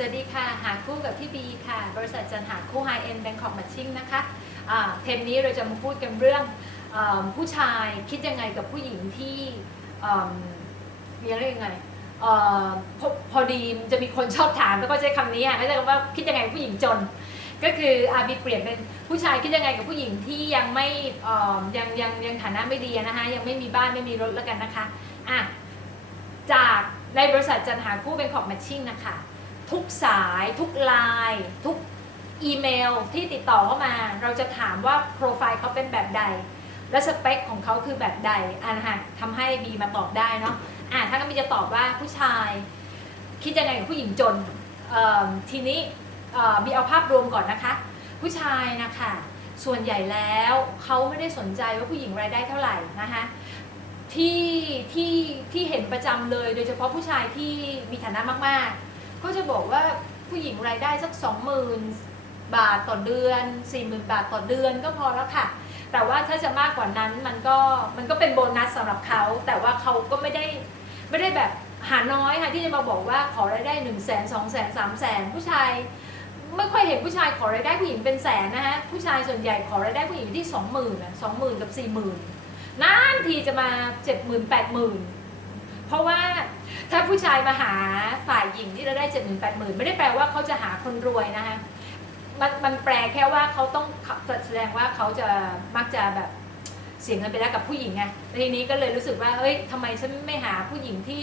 สวัสดีค่ะ หาคู่กับพี่บีค่ะ บริษัทจันหาคู่ High End Bangkok Matching นะคะเทปนี้เราจะมาพูดกันเรื่องอผู้ชายคิดยังไงกับผู้หญิงที่เอิ่มเรียกได้ยังไงอพอพอดีจะมีคนชอบถามแล้วก็ใช้คำนี้อะเขาจะว่าคิดยังไงกับผู้หญิงจน ก็คืออาบีเปลี่ยนเป็นผู้ชายคิดยังไงกับผู้หญิงที่ยังไม่ยังยังยังฐานะไม่ดีนะคะยังไม่มีบ้านไม่มีรถแล้วกันนะคะอะจากในบริษัทจันหาคู่เป็นของ Matching นะคะ ทุกสายทุกไลน์ทุกอีเมลที่ติดต่อเข้ามา เราจะถามว่าโปรไฟล์เขาเป็นแบบใด และสเปคของเขาคือแบบใดอะนะคะทำให้บีมาตอบได้เนาะอะถ้าก็มีจะตอบว่าผู้ชาย คิดยังไงกับผู้หญิงจนเอิ่มทีนี้บีเอาภาพรวมก่อนนะคะ ผู้ชายนะคะส่วนใหญ่แล้วเขาไม่ได้สนใจว่าผู้หญิงรายได้เท่าไหร่นะคะที่ที่ที่เห็นประจำเลย โดยเฉพาะผู้ชายที่มีฐานะมากๆ ก็จะบอกว่าผู้หญิงรายได้สัก 20,000 บาทต่อเดือน 40,000 บาทต่อเดือนก็พอแล้วค่ะ แต่ว่าถ้าจะมากกว่านั้นมันก็มันก็เป็นโบนัสสำหรับเขา แต่ว่าเขาก็ไม่ได้ไม่ได้แบบหาน้อยค่ะที่จะมาบอกว่าขอรายได้1นึ่งแสนสองแสนสามแสนผู้ชายไม่ค่อยเห็นผู้ชายขอรายได้ผู้หญิงเป็นแสนนะฮะผู้ชายส่วนใหญ่ขอรายได้ผู้หญิงที่สองหมื่นสองหมื่นกับสี่หมื่นนานทีจะมาเจ็ดหมื่นแปดหมื่น เพราะว่าถ้าผู้ชายมาหาฝ่ายหญิงที่ราได้เจ็ดหมื่นแปดหมื่นไม่ได้แปลว่าเขาจะหาคนรวยนะคะมันมันแปลแค่ว่าเขาต้องแสดงว่าเขาจะมักจะแบบเสียเงินไปแล้วกับผู้หญิงไงทีนี้ก็เลยรู้สึกว่าเฮ้ยทำไมฉันไม่หาผู้หญิงที่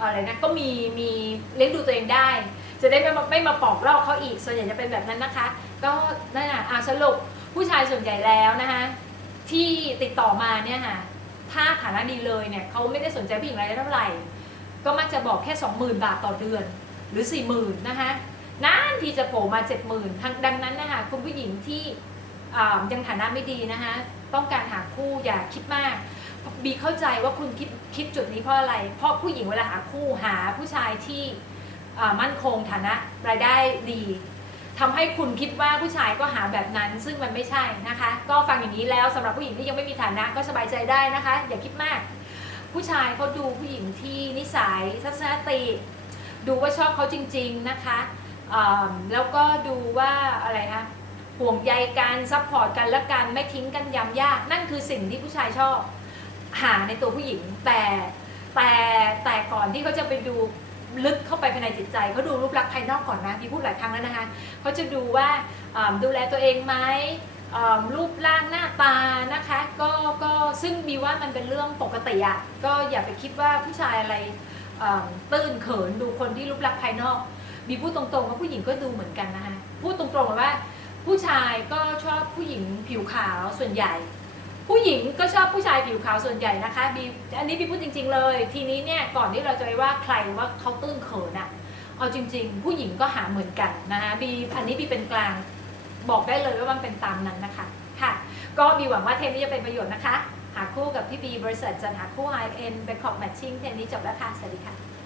อะไรนะก็มีมีเลี้ยงดูตัวเองได้ จะได้ไม่มาไม่มาปอกลอกเขาอีก ส่วนใหญ่จะเป็นแบบนั้นนะคะ ก็นั่นน่ะอะสรุปผู้ชายส่วนใหญ่แล้วนะคะที่ติดต่อมาเนี่ยค่ะ ถ้าฐานะดีเลยเนี่ยเขาไม่ได้สนใจผู้หญิงรายได้เท่าไหร่ ก็มักจะบอกแค่ 20,000 บาทต่อเดือนหรือ 40,000นะคะนานทีจะโผล่มา70,000ทั้งดังนั้นนะคะคุณผู้หญิงที่ยังฐานะไม่ดีนะคะต้องการหาคู่อย่าคิดมาก บีเข้าใจว่าคุณคิดคิดจุดนี้เพราะอะไร เพราะผู้หญิงเวลาหาคู่หาผู้ชายที่มั่นคงฐานะรายได้ดี ทำให้คุณคิดว่าผู้ชายก็หาแบบนั้น ซึ่งมันไม่ใช่นะคะ ก็ฟังอย่างนี้แล้วสำหรับผู้หญิงที่ยังไม่มีฐานะก็สบายใจได้นะคะ อย่าคิดมาก ผู้ชายเขาดูผู้หญิงที่นิสัยทัศนคติดูว่าชอบเขาจริง ๆนะคะแล้วก็ดูว่าอะไรคะห่วงใยกันซัพพอร์ตกันและกันไม่ทิ้งกันยำยาก นั่นคือสิ่งที่ผู้ชายชอบ หาในตัวผู้หญิงแต่แต่แต่ก่อนที่เขาจะไปดู ลึกเข้าไปภายในจิตใจเขาดูรูปลักษณ์ภายนอกก่อนนะพี่พูดหลายครั้งแล้วนะคะเขาจะดูว่าดูแลตัวเองไหมรูปร่างหน้าตานะคะก็ก็ซึ่งมีว่ามันเป็นเรื่องปกติอะ่ะก็อย่าไปคิดว่าผู้ชายอะไรตื้นเขินดูคนที่รูปลักษณ์ภายนอกบีพูดตรงๆว่าผู้หญิงก็ดูเหมือนกันนะคะพูดตรงๆว่าผู้ชายก็ชอบผู้หญิงผิวขาวส่วนใหญ่ ผู้หญิงก็ชอบผู้ชายผิวขาวส่วนใหญ่นะคะบีอันนี้บีพูดจริง ๆ เลย ทีนี้เนี่ยก่อนที่เราจะไปว่าใครว่าเขาตื้นเขินอะเอาจริง ๆ ผู้หญิงก็หาเหมือนกันนะคะบีอันนี้บีเป็นกลางบอกได้เลยว่ามันเป็นตามนั้นนะคะค่ะ ก็บีหวังว่าเทปนี้จะเป็นประโยชน์นะคะ หาคู่กับพี่บีบริษัทจัดหาคู่ High End Bangkok Matching เทปนี้จบแล้วค่ะสวัสดีค่ะ